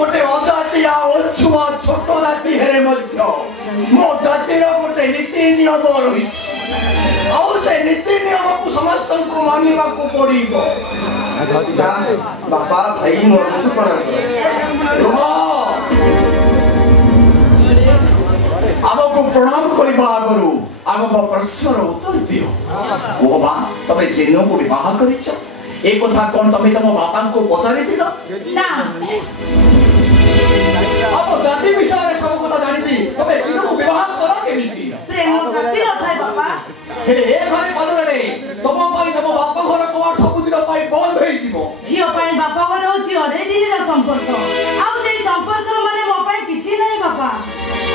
ଗୋଟେ ଅଜାତିଆ ଅଛୁଆ ଛୋଟ ଜାତି ହେଲେ ମଧ୍ୟ ମୋ ଜାତିର ଗୋଟେ ନୀତି ନିୟମ ରହିଛି, ଆଉ ସେ ନୀତି ନିୟମକୁ ସମସ୍ତଙ୍କୁ ମାନିବାକୁ ପଡ଼ିବ। ବାପା ଭାଇ ମୋରକୁ ପ୍ରଣାମ କର। ଆମକୁ ପ୍ରଣାମ କରିବା ଆଗରୁ ଆମକୁ ପ୍ରଶ୍ନର ଉତ୍ତର ଦିଅ। କୁହ ବା, ତମେ ଜିନୁକୁ ବିବାହ କରିଛ, ଏ କଥା କଣ ତମେ ତମ ବାପାଙ୍କୁ ପଚାରିଥିଲ? ନା, ଆମ ଜାତି ବିଷୟରେ ସବୁ କଥା ଜାଣିବି, ତମେ ଜିନୁକୁ ବିବାହ କର କେମିତି? ପ୍ରେମ ଜାତି ନଥାଏ ବାପା। ହେଲେ ଏ ଘରେ ବଦଳରେ ତମ ପାଇଁ ତମ ବାପ ଘର କବାଟ ସବୁଦିନ ପାଇଁ ବନ୍ଦ ହେଇଯିବ। ଝିଅ ପାଇଁ ବାପା ଘର ହଉଛି ଅଢେଇ ଦିନର ସମ୍ପର୍କ, ଆଉ ସେଇ ସମ୍ପର୍କର ମାନେ ମୋ ପାଇଁ କିଛି ନାହିଁ ବାପା।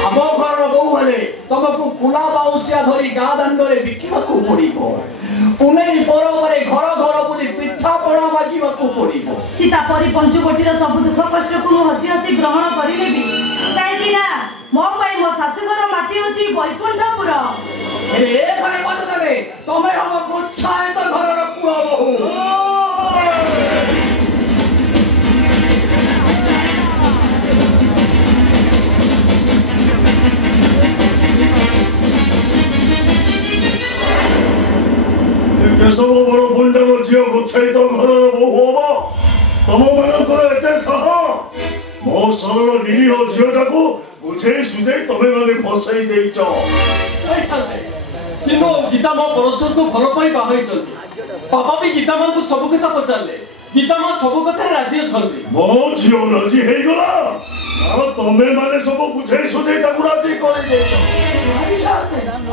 ଆମ ଘରର ବୋହୁ ହେଲେ ତମକୁ କୁଲା ବାଉଁଶିଆ ଧରି ଗାଁ ଦାଣ୍ଡରେ ବିକିବାକୁ ପଡ଼ିବ, ପୁନେଇ ପର୍ବରେ ଘର ଘର ବୁଲି ପିଠା ପଣା ମାଗିବାକୁ ପଡ଼ିବ। ସୀତା ପରି ପଞ୍ଚୁକୋଟିର ସବୁ ଦୁଃଖ କଷ୍ଟକୁ ମୁଁ ହସି ହସି ଗ୍ରହଣ କରିନେବି, କାହିଁକି ନା ମୋ ପାଇଁ ମୋ ଶାଶୁଘର ମାଟି ହଉଛି ବୈକୁଣ୍ଠପୁର। ହେଲେ ଏ ଘରେ ବଦଳରେ ତମେ ହବ ଗୋଚ୍ଛାୟତ ଘରର ପୁଅ ବୋହୁ। କେଶବ ବଡ଼ ପଣ୍ଡାର ଝିଅ ଗୋଚ୍ଛାୟତ ଘରର ବୋହୁ ହବ? ତମମାନଙ୍କର ଏତେ ସାହସ? ମୋ ସରଳ ନିରୀହ ଝିଅଟାକୁ ବୁଝେଇ ସୁଝେଇ ତମେ ମାନେ ଫସାଇ ଦେଇଛ। ଚିନୁ ଗୀତା ମା ପରସ୍ପରକୁ ଭଲ ପାଇ ବାହା ହେଇଛନ୍ତି, ବାପା ବି ଗୀତା ମାଙ୍କୁ ସବୁ କଥା ପଚାରିଲେ, ଗୀତା ମା ସବୁ କଥାରେ ରାଜି ଅଛନ୍ତି। ମୋ ଝିଅ ରାଜି ହେଇଗଲା, ଆଉ ତମେ ମାନେ ସବୁ ବୁଝେଇ ସୁଝେଇ ତାକୁ ରାଜି କରିଦେଇଛ।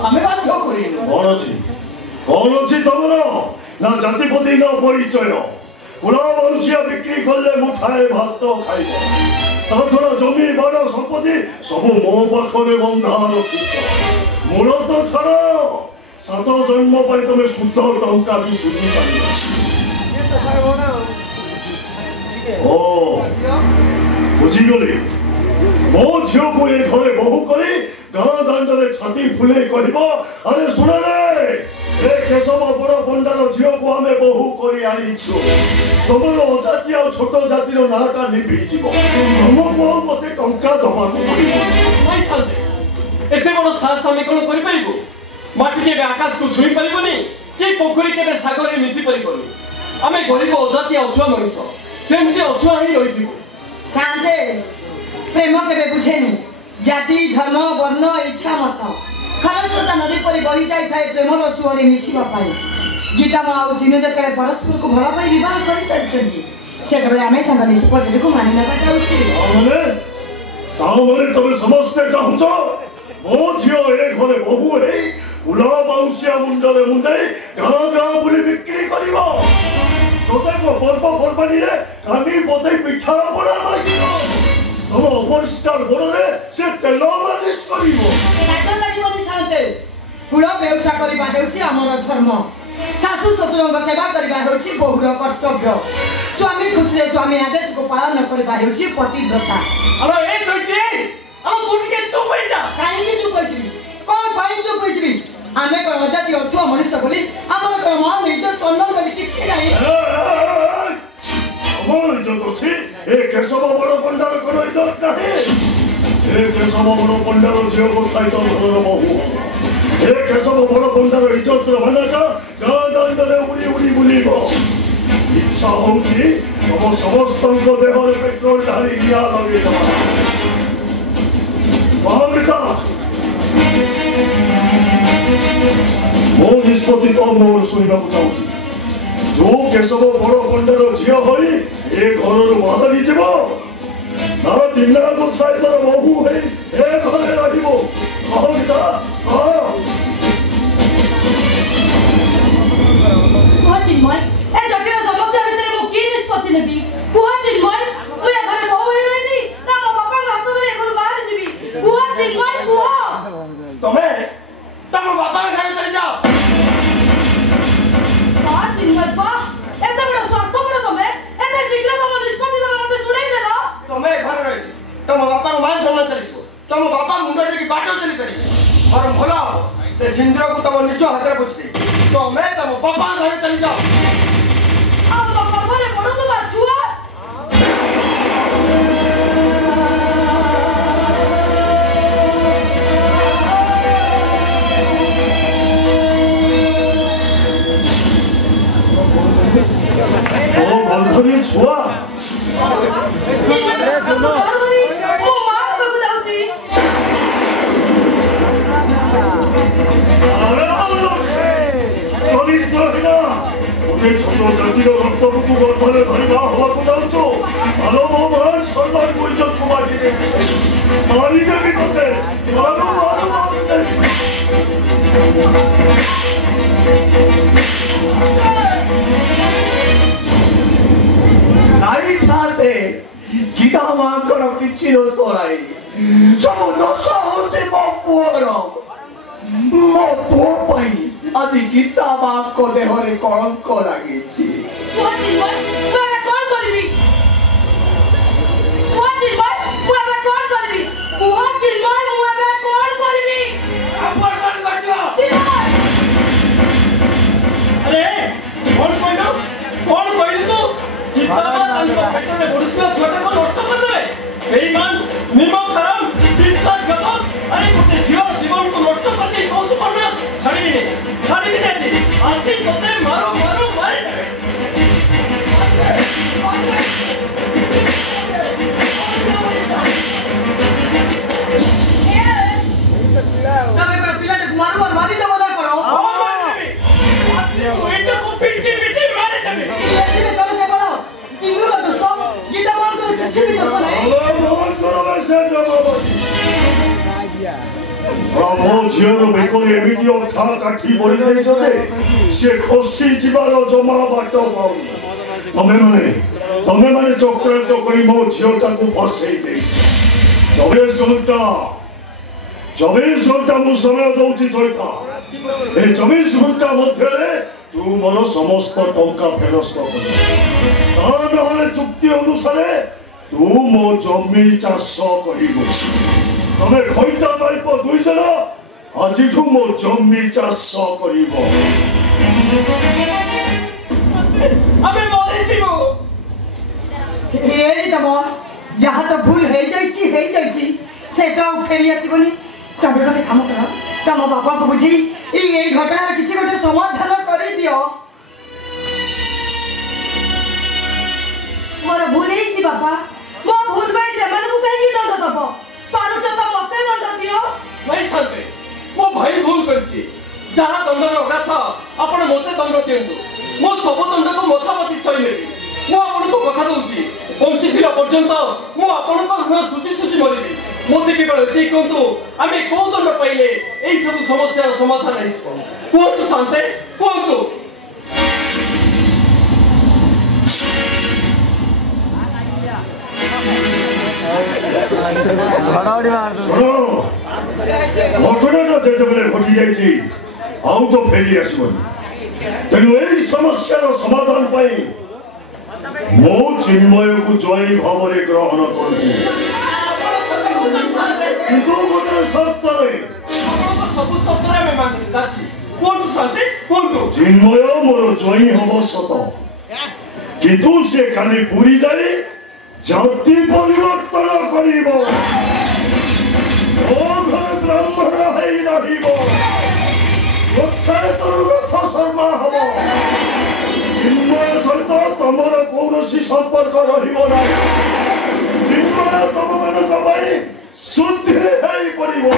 ଆମେ ବାଧ୍ୟ କରିନୁ। କଣ ଅଛି ତମର? ନା ଜାତିପତି ନା ପରିଚୟ। କୁଳା ବଂଶୀୟ ବିକ୍ରି କଲେ ମୁଠାଏ ଭାତ ଖାଇବ, ତା ଛଡ଼ା ଜମି ବାଡ଼ ସମ୍ପତ୍ତି ସବୁ ମୋ ପାଖରେ ବନ୍ଧା ରଖିଛ। ମୂଳ ତ ଛାଡ଼, 7 ଜନ୍ମ ପାଇଁ ତମେ ଶୁଦ୍ଧ ଟଙ୍କା ବି ସୁଝି ପାରିବ। ଓ ବୁଝିଗଲି, ମୋ ଝିଅକୁ ଏ ଘରେ ବୋହୁ କରି ଗାଁ ଦାଣ୍ଡରେ ଛାତି ଫୁଲେଇ କହିବ, ଆରେ ଶୁଣରେ, ଏ କେଶବ ବଡ଼ ପଣ୍ଡାର ଝିଅକୁ ଆମେ ବୋହୁ କରି ଆଣିଛୁ, ତମର ଅଜାତି ଆଉ ଛୋଟ ଜାତିର ନାଁଟା ଲିଭିଯିବ, ତମକୁ ଆଉ ମତେ ଟଙ୍କା ଦବାକୁ ପଡ଼ିବ। ଏତେ ବଡ଼ ସାହସ ଆମେ କଣ କରିପାରିବୁ? ମାଟି କେବେ ଆକାଶକୁ ଛୁଇଁ ପାରିବନି, କି ପୋଖରୀ କେବେ ସାଗରରେ ମିଶି ପାରିବନି। ଆମେ ଗରିବ ଅଜାତି ଅଛୁଆ ମଣିଷ, ସେମିତି ଅଛୁଆ ହେଇ ରହିଥିବୁ। ଶାନ୍ତେ, ପ୍ରେମ କେବେ ବୁଝେନି ଜାତି ଧର୍ମ ବର୍ଣ୍ଣ ଇଚ୍ଛା ମତ। ଖରସ୍ରୋତା ନଦୀ ପରି ବହି ଯାଇଥାଏ ପ୍ରେମର ସୁଅରେ ମିଶିବା ପାଇଁ। ଗୀତା ମା ଆଉ ଚିନୁ ଯେତେବେଳେ ପରସ୍ପରକୁ ଭଲ ପାଇ ବିବାହ କରିସାରିଛନ୍ତି, ସେତେବେଳେ ଆମେ ତାଙ୍କ ନିଷ୍ପତ୍ତିକୁ ମାନି ନେବାଟା ଉଚିତ। ତାମାନେ ତମେ ସମସ୍ତେ ଚାହୁଁଛ ମୋ ଝିଅ ଏ ଘରେ ବୋହୁ ହେଇ କୁଲା ବାଉଁଶିଆ ମୁଣ୍ଡରେ ମୁଣ୍ଡେଇ ଗାଁ ଗାଁ ବୁଲି ବିକ୍ରି କରିବ, ପ୍ରତ୍ୟେକ ପର୍ବପର୍ବାଣୀରେ କାନି ପତେଇ ପିଠା ପଣା ମାଗିବ, ତମ ଅପରିଷ୍କାର ଗୋଡ଼ରେ ସେ ତେଲ ମାଲିସ କରିବ। କୁଳ ବେଉସା କରିବା ହେଉଛି ଆମର ଧର୍ମ, ଶାଶୁ ଶ୍ୱଶୁରଙ୍କ ସେବା କରିବା ହେଉଛି ବୋହୁର କର୍ତ୍ତବ୍ୟ। स्वामी खुशी रे स्वामी आदेश को पालन करबा हेउची पतिव्रता हेलो ए चैती हम कोठी के चुप होई जा काहे के चुप होई छी कोन पाई चुप होई छी आमे को अजाती अछु मनुष्य बोली हमर को मान निज सम्मान बोली किछि नाही আমার ইজ্জত আছে এ কেশব বড় পণ্ডার কোন ইজ্জত নাই এ কেশব বড় পণ্ডার যে গোছাই তো ঘরর বহু এ কেশব বড় পণ্ডার ইজ্জত রবানাটা গাঁদান্দরে উড়ি উড়ি বুলিব ইচ্ছা হউছি তম সমস্তଙ୍କ দেহরে পেট্রোল ঢালি নিয়া লগে দেবা মহামিতা ମୋ ନିଷ୍ପତ୍ତି ତ ମୋର ଶୁଣିବାକୁ ଚାହୁଁଛି जो केशव बड़ पंडार झील हो घर बाहरी जीव ना दिन को छाइर बहु है घरे चिन्मय ए जटिल समस्या भितर मु की निष्पत्ति नेबी कुह चिन्मय मु ए घरे बहु होई रहनी ना मो बापा हाथ धरे घर बाहर जीवी कुह चिन्मय कुह तमे तम बापा के साथ चली जाओ चिन्मय बा एते बड़ स्वार्थ पर तमे एते शीघ्र तम निष्पत्ति मते सुनाई देला तमे घर रही तम बापा मान सम्मान चली तम बापा मुंडा की बाटो चली पड़ी और भला से सिंदूर को तम निच हाथ रे बुझी तमे तम बापा साथे चली जाओ अब बापा घरे पड़ो तो छुआ गर्भरी छुआ छोट जातिर रक्तबुकु गर्भरे धरिबा हवाको जाउछो आलो मो मान सम्मान को इज्जत को मारी देबी तते मारो नाई छाते गीता मांकर किछि नो सोराई सब दोष होचे मो पुओ पई आज गीता मांको देहरे कलंक लागिछि कुह चिन्मय मु एबे कोन करबी कुह चिन्मय मु एबे कोन करबी कुह चिन्मय मु एबे कोन करबी अपर्सन कर दियो चिन्मय अरे कौन कहलु तू किताबा तांको पेटरे बडुछियो छोटे को नष्ट कर देबे बेईमान निमक हराम विश्वासघातक अरे गोटे जीव जीवन को नष्ट कर दे कौन करना छाड़ी नहीं आती तोते मारो मारी देबे तमे को पिला के मारो और मारी दबो ना करो मारी देबे ओइटा को पिटी मारी देबे धीरे करे दे बड़ो चिंगू रो तो सब गीता मान कर किछि भी तो नहीं भगवान करो वैसे जवाब प्रभु झीर बेकरे एमिति अठा काठी बड़ी जाइछ जे से खसी जीवार जमा बाट पाउ तमे माने चक्रांत करी मो झीरटा को फसई दे 24 घंटा मु समय दउची चलता ए 24 घंटा मध्य तू मोर समस्त टंका फेरस्त कर ताने चुक्ति अनुसार तू मो जमी चाष करिबो तमे खैता माइप दुई जन आजिठू मो जमी चाष करिबो अबे मोरे जीवो एई तब जहाँ तो भूल हो जाइछि सेटा फेरी आसीबनी तबे गोटे काम कर तम बापा को बुझी ए घटना किछि गोटे समाधान करि दियो मोर भूल हेछि बापा मो भूल भाई जमन को कहि दंड दबो पारुच तो मते दंड दियो नहीं शांति मो भाई भूल करछि जहाँ दंडर अगाथ आपण मते दंड दियंतु मो सब दंड को मथामती सही नेबी मो आपण को कथा दउछि बंची थिला पर्यंत मो आपण को ऋण सुची मरिबी मोते केवल एति कहंतु आमे को दंड पाइले एई सब समस्या समाधान हेछि कोंतु शांति कोंतु घटनाटा जेतेबेले घटी जाइछि आउ तो फेरी आसीबनी तेणु एई समस्यार समाधान पाई मो चिन्मय को जय भाव ग्रहण कर चिन्मय मोर जय हम सत किंतु से खाली पूरी जाए जाति परिवर्तन करिब ब्राह्मण रथ शर्मा हम चिन्मय सहित तमर कौन संपर्क रहा चिन्मय तुम मान शुद्धि पड़ो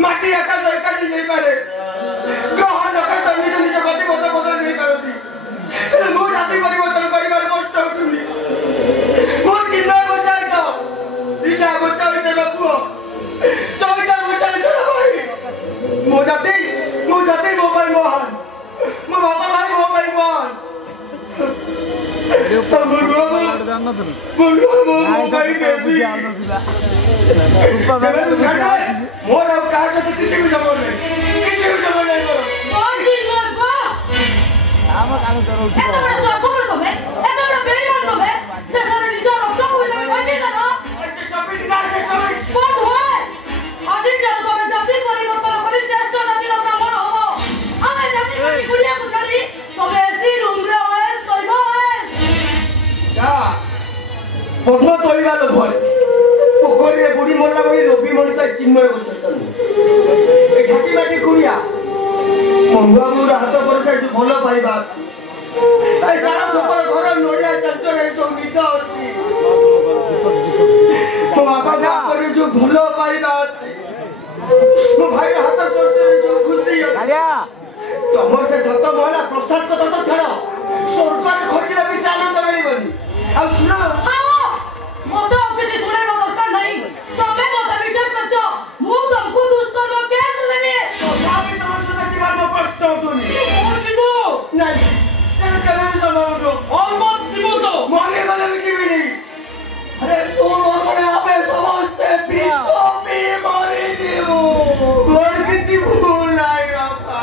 माटी आकाश एकाठी नहीं पारे ग्रह नक्षत्र निज निज गति पथ बदल नहीं पारती मो जाति परिवर्तन करिबार कष्ट होतुनी मो चिन्मय बचाई तो दिटा बचाई दे पुओ चौटा बचाई दे भाई मो जाति मो भाई मोहन मो बाबा भाई मो भाई मोहन मोर अब कहा से किसी भी जमा नहीं करो कौन सी मोर को काम करो ए तो बड़ा स्वागत कर दो मैं ए तो बड़ा बेईमान दो मैं से सारे निज रक्त को भी भागी देना ऐसे टॉपिक ना से टॉपिक कौन होए अजी जब तो मैं जाति परिवर्तन करी श्रेष्ठ जाति का ब्राह्मण हो हमें जाति की कुड़िया को छाड़ी तो ऐसी रूम रे होए सोइबो होए क्या पद्म तोइला लो भय पोखरी रे बुढ़ी मरला बई लोभी मनुष्य चिन्मय को चतन ए छाती माटी कुड़िया मंगुआ मुर हाथ पर से भलो पाइबा अछि ए सारा सपर घर नोडिया चंचर ए जो मिटा अछि मो बाबा बाप कर जो भलो पाइबा अछि मो भाई हाथ स्पर्श रे जो खुशी आलिया तमर से सत महला प्रसाद कथा तो छाड़ स्वर्ग रे खोजिले भी आनंद मिलबनी आ सुनो मत किसी सुने को दरकार नहीं तमे मत रिटर्न करछो मु तुमको दुष्कर्म केस लेबे भाभी तमर से जीवन में कष्ट होतुनी और जीवो नहीं तेरे कले भी समाउतो और मत जीवो तो माने गले भी जीवी नहीं अरे तू लोगों हमें समझते विश्व में मारे जीवो और किसी भूल नहीं बापा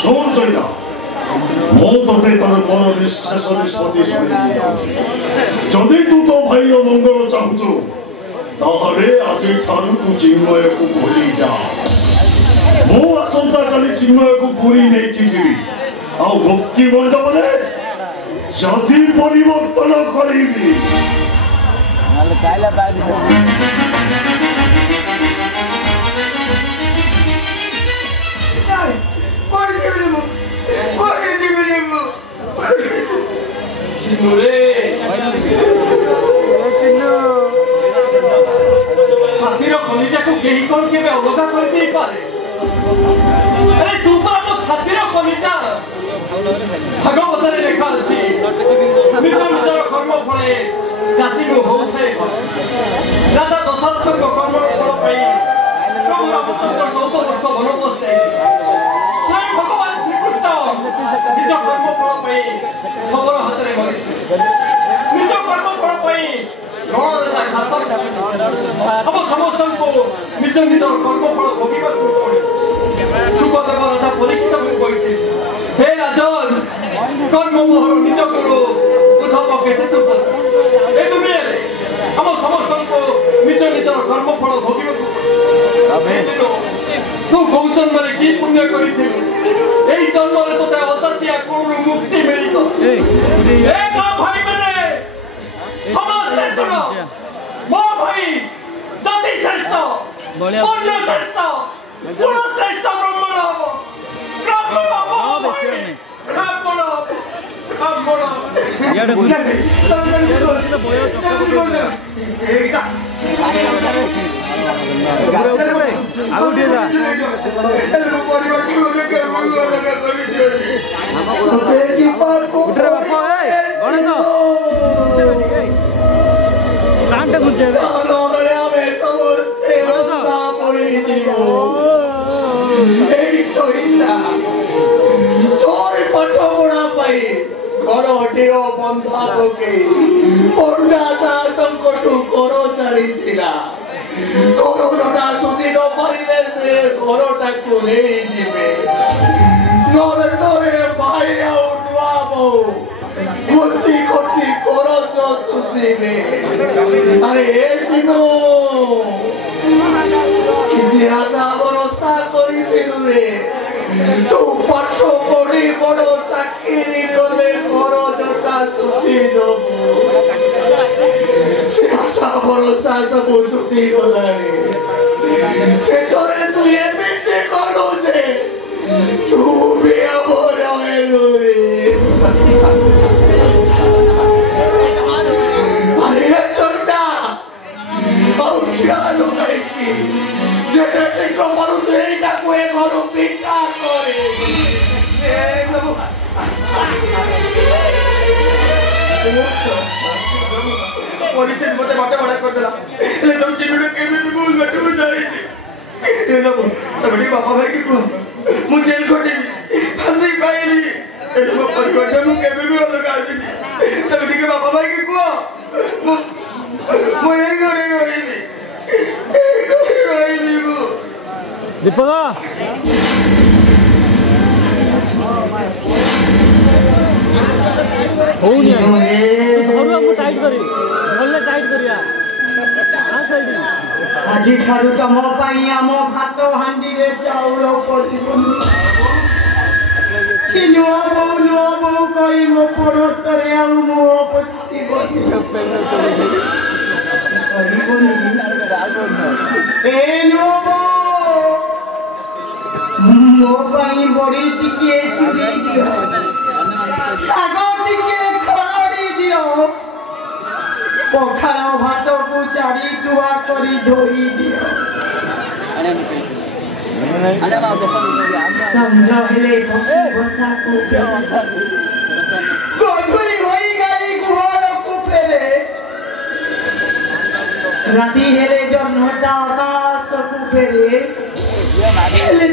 सुन चलिया मो तोते तर मोर निश्चेष निष्पत्ति सुनी जदि तू तो भाई मंगल चाहूचु ताहले आज ठारू तू चिन्मय को भूली जा मो आसंता काली चिन्मय को पूरी नहीं की जीवी आ मुक्ति मंडप रे जाति परिवर्तन करिबी नाले कायला बाय छातीर कलिजा को केही कोन केबे अलगा कर देई पारे अरे तू तो हम छातीर कलिजा भगवत रे लेखा अछि निज निजर कर्म फळे जाति को होथाय राजा दशरथ को कर्म फळ पाई प्रभु रामचंद्र 14 वर्ष वनवास जाई स्वयं भगवान श्री कृष्ण निज कर्म फळ पाई सबर हाथ रे मरि निज कर्म फळ पाई लड़ा घास हम समस्त को निज निज कर्म फल भोगिबा को पड़े सुखदेव राजा परीक्षित को कहते हे राजन कर्म मोहर निज करो उद्धव केते तू पछ ए दुनिया रे हम समस्त को निज निजर कर्म फल भोगिबा को पड़े तू गौतम मारे की पुण्य करिथिलु एई जन्म रे तोते अततिया कोन मुक्ति मिलितो ए का भाई माने समझते सुनो मो भाई जाति श्रेष्ठ पुण्य श्रेष्ठ गुण श्रेष्ठ ब्राह्मण हो ब्राह्मण याडे बोयो आउ दे जा सतेजी पार को उठरे बापा ए गणेश कांटे गुंजे लोगों हमें समझते रंगा पड़ी जीवो এই চইনা তোর পটপড়া পাই ঘর ডিও বন্ধা তোকে पंडा सातम कोटू कोरो चढ़ी थिला कोरोना सुजी नो परिले से कोरोना को ले जीवे नोरे तो ए भाई उठवा बो गुत्ती कोटी कोरो जो सुजी में अरे ए जिनो किती आशा भरोसा करी दिलु रे तू पाठ पढ़ी बड़ चाकरी कले कोरो जोटा सुजी दबु से आशा भरोसा सब टूटी गलानी शेषरे तू एमिति करू जे तू भी अमर हेलु रे अरे चोटा औ छियानो काईकी जेने से कमरु तो एटा को ए घरु पिता करे ए बाबू परिस्थिति मते बाटे बड़ा कर देला ले तुम चिनुडे केबे भी भूल बैठू जाई ए ना तबडी बापा भाई की को मु जेल खोटी फांसी पाइली ए मो परिवार मु केबे भी अलग आइली तबडी के बापा भाई की को मु ए घरे रहिली मु दीपक होउनी घरु हम टाइट करी भले टाइट करिया आ साइड আজি ठारू तम पाई आम भात हांडी रे चाउल पड़िबनी कि नुआ बो कई मो पड़ोतरे आ मो पछी बनी ए नुआ बो मो पाई बड़ी टिके चुरी दियो सागर टिके खरड़ी दियो पखाड़ भात को चारी दुआ करी धोई दियो समझ हेले बसा को गोधुली होई गाली गुहाल को फेरे राती हेले जन्नता आकाश को फेरे हेले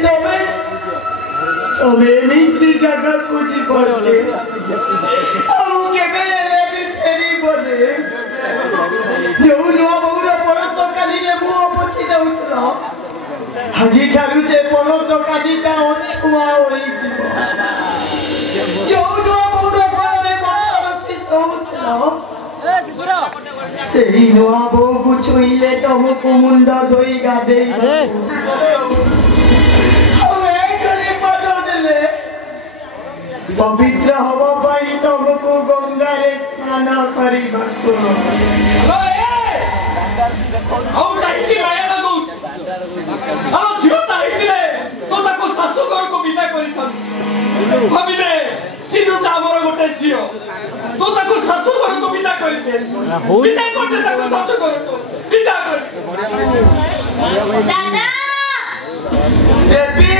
तमे नीति जगह कुछ पड़े औ केबे हेले भी फेरी बने जो नुआ बहुर पड़त काली रे मु पछी दउतला हाजी ठारू से पड़त कालीटा अछुआ होई जीव जो नुआ बहुर पड़े माथा रखी सोउतला ए शिशुरा सेही नुआ बहु को छुईले तुमको मुंडा धोई गादे हवे करे पदो देले पवित्र हवा पाई तुमको गंगा रे स्नान करिबा को ଆଉ କାହିଁକି ମାୟା ଲାଗୁଛି ଆଉ ଝିଅଟା ହେଇଥିଲେ ତ ତାକୁ ଶାଶୁଘରକୁ ବିଦା କରିଥାନ୍ତି ଭାବିଲେ ଚିନୁଟା ଆମର ଗୋଟେ ଝିଅ ତ ତାକୁ ଶାଶୁଘରକୁ ବିଦା କରିଦେ ବିଦା କରିଦେ ତାକୁ ଶାଶୁଘରକୁ ବିଦା କରିଦେ दादा ଦେବୀ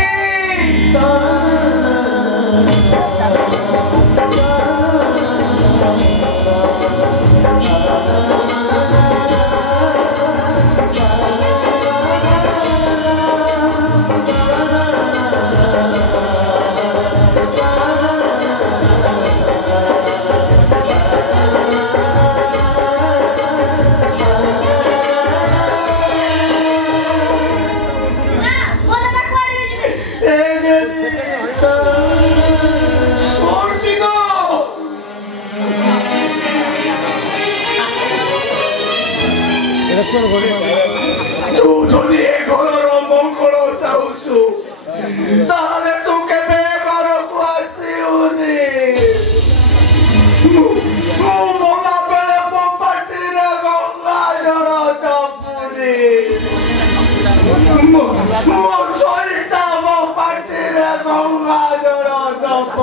तू যদি এ ঘরর মঙ্গল চাহুছু তাহলে তু কেবে ঘরকু আসিউনি মু মনা বেলে মো পাটিরে গঙ্গা জল তপুনি মো সরিতা মো পাটিরে গঙ্গা জল তপ